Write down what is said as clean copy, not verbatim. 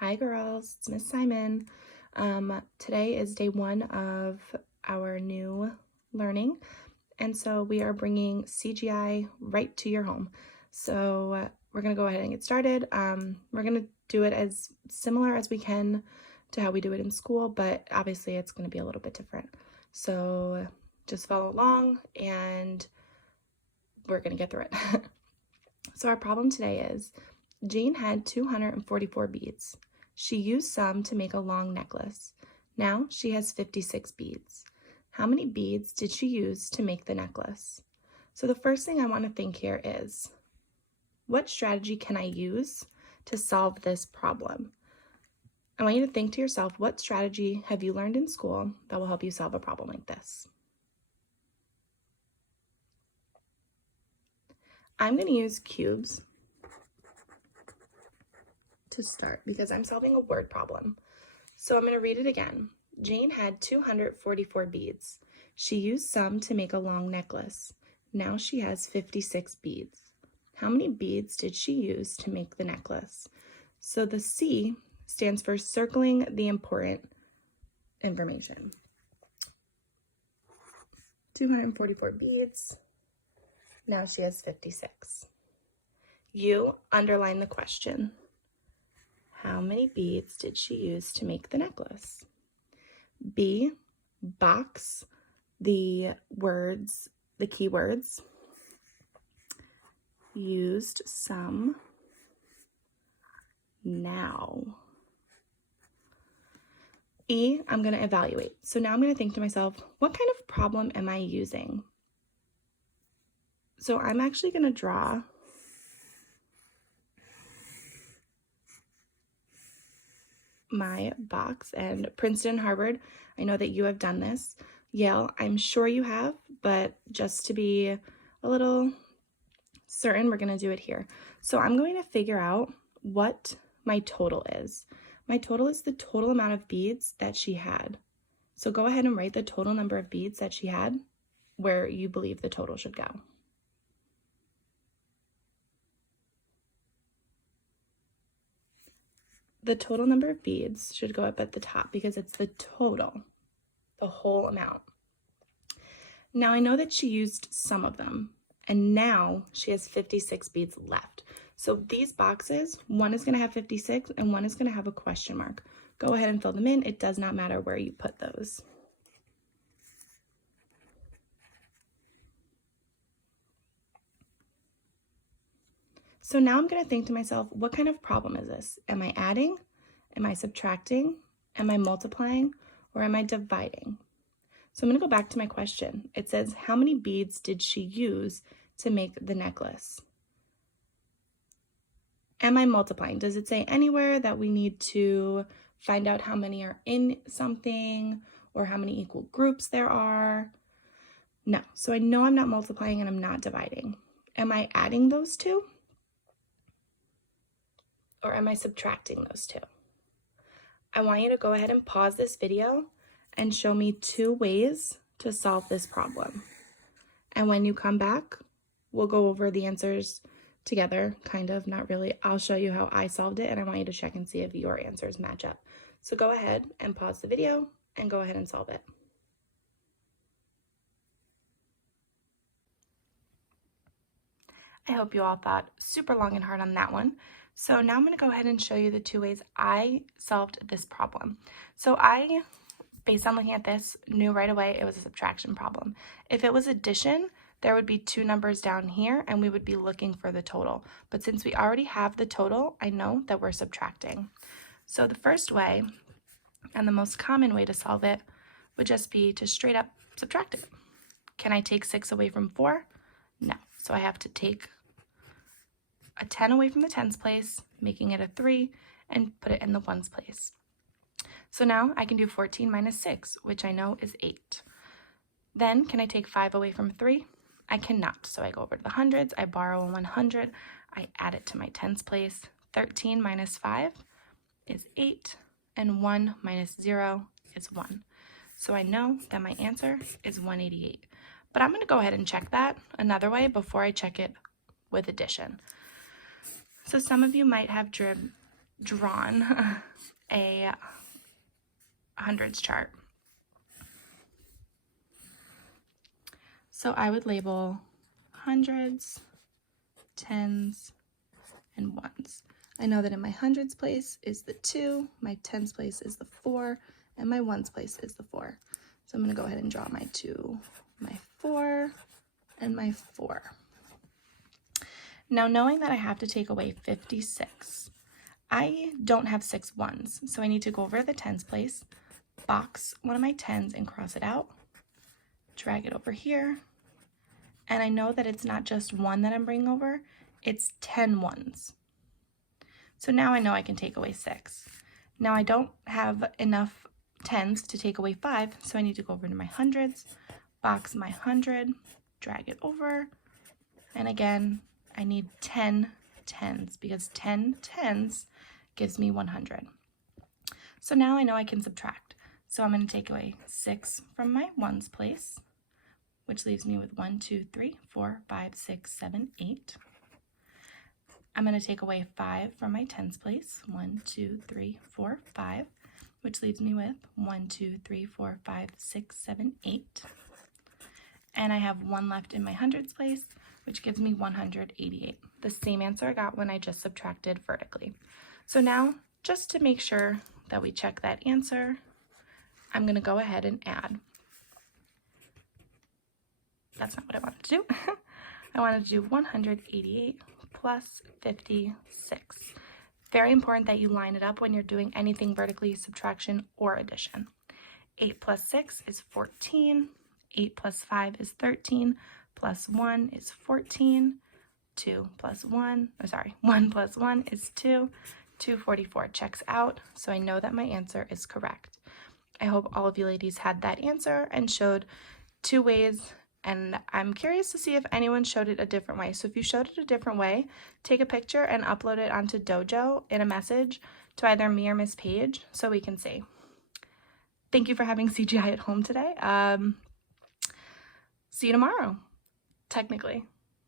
Hi girls, it's Miss Simon. Today is day one of our new learning, and so we are bringing CGI right to your home. So we're going to go ahead and get started. We're going to do it as similar as we can to how we do it in school, but obviously it's going to be a little bit different. So just follow along and we're going to get through it. So our problem today is Jane had 244 beads. She used some to make a long necklace. Now she has 56 beads. How many beads did she use to make the necklace? So the first thing I want to think here is, what strategy can I use to solve this problem? I want you to think to yourself, what strategy have you learned in school that will help you solve a problem like this? I'm going to use cubes to start because I'm solving a word problem. So I'm going to read it again. Jane had 244 beads. She used some to make a long necklace. Now she has 56 beads. How many beads did she use to make the necklace? So the C stands for circling the important information. 244 beads. Now she has 56. You underline the question. How many beads did she use to make the necklace? B, box the words, the keywords. Used some. Now. E, I'm going to evaluate. So now I'm going to think to myself, what kind of problem am I using? So I'm actually going to draw my box, and Princeton, Harvard, I know that you have done this. Yale, I'm sure you have, but just to be a little certain, we're going to do it here. So I'm going to figure out what my total is. My total is the total amount of beads that she had. So go ahead and write the total number of beads that she had where you believe the total should go. The total number of beads should go up at the top because it's the total, the whole amount. Now I know that she used some of them, and now she has 56 beads left. So these boxes, one is going to have 56 and one is going to have a question mark. Go ahead and fill them in. It does not matter where you put those. So now I'm going to think to myself, what kind of problem is this? Am I adding? Am I subtracting? Am I multiplying? Or am I dividing? So I'm going to go back to my question. It says, how many beads did she use to make the necklace? Am I multiplying? Does it say anywhere that we need to find out how many are in something or how many equal groups there are? No. So I know I'm not multiplying and I'm not dividing. Am I adding those two? Or am I subtracting those two? I want you to go ahead and pause this video and show me 2 ways to solve this problem. And when you come back, we'll go over the answers together, kind of, not really. I'll show you how I solved it, and I want you to check and see if your answers match up. So go ahead and pause the video and go ahead and solve it. I hope you all thought super long and hard on that one. So now I'm going to go ahead and show you the 2 ways I solved this problem. So I, based on looking at this, knew right away it was a subtraction problem. If it was addition, there would be 2 numbers down here and we would be looking for the total. But since we already have the total, I know that we're subtracting. So the first way, and the most common way to solve it, would just be to straight up subtract it. Can I take 6 away from 4? No. So I have to take a 10 away from the tens place, making it a 3, and put it in the ones place. So now I can do 14 minus 6, which I know is 8. Then can I take 5 away from 3? I cannot. So I go over to the hundreds, I borrow a 100, I add it to my tens place. 13 minus 5 is 8, and 1 minus 0 is 1. So I know that my answer is 188. But I'm going to go ahead and check that another way before I check it with addition. So some of you might have drawn a hundreds chart. So I would label hundreds, tens, and ones. I know that in my hundreds place is the 2, my tens place is the 4, and my ones place is the 4. So I'm going to go ahead and draw my 2, my 4, and my 4. Now, knowing that I have to take away 56, I don't have 6 ones, so I need to go over to the tens place, box one of my tens and cross it out, drag it over here, and I know that it's not just 1 that I'm bringing over, it's 10 ones. So now I know I can take away 6. Now I don't have enough tens to take away 5, so I need to go over to my hundreds, box my 100, drag it over, and again, I need 10 tens because 10 tens gives me 100. So now I know I can subtract. So I'm going to take away 6 from my ones place, which leaves me with 1, 2, 3, 4, 5, 6, 7, 8. I'm going to take away 5 from my tens place, 1, 2, 3, 4, 5, which leaves me with 1, 2, 3, 4, 5, 6, 7, 8. And I have 1 left in my hundreds place, which gives me 188. The same answer I got when I just subtracted vertically. So now, just to make sure that we check that answer, I'm going to go ahead and add. That's not what I wanted to do. I wanted to do 188 plus 56. Very important that you line it up when you're doing anything vertically, subtraction or addition. 8 plus 6 is 14. 8 plus 5 is 13. Plus 1 is 14. 1 plus 1 is 2. 244 checks out, so I know that my answer is correct. I hope all of you ladies had that answer and showed 2 ways, and I'm curious to see if anyone showed it a different way. So if you showed it a different way, take a picture and upload it onto Dojo in a message to either me or Miss Paige so we can see. Thank you for having CGI at home today. See you tomorrow, technically.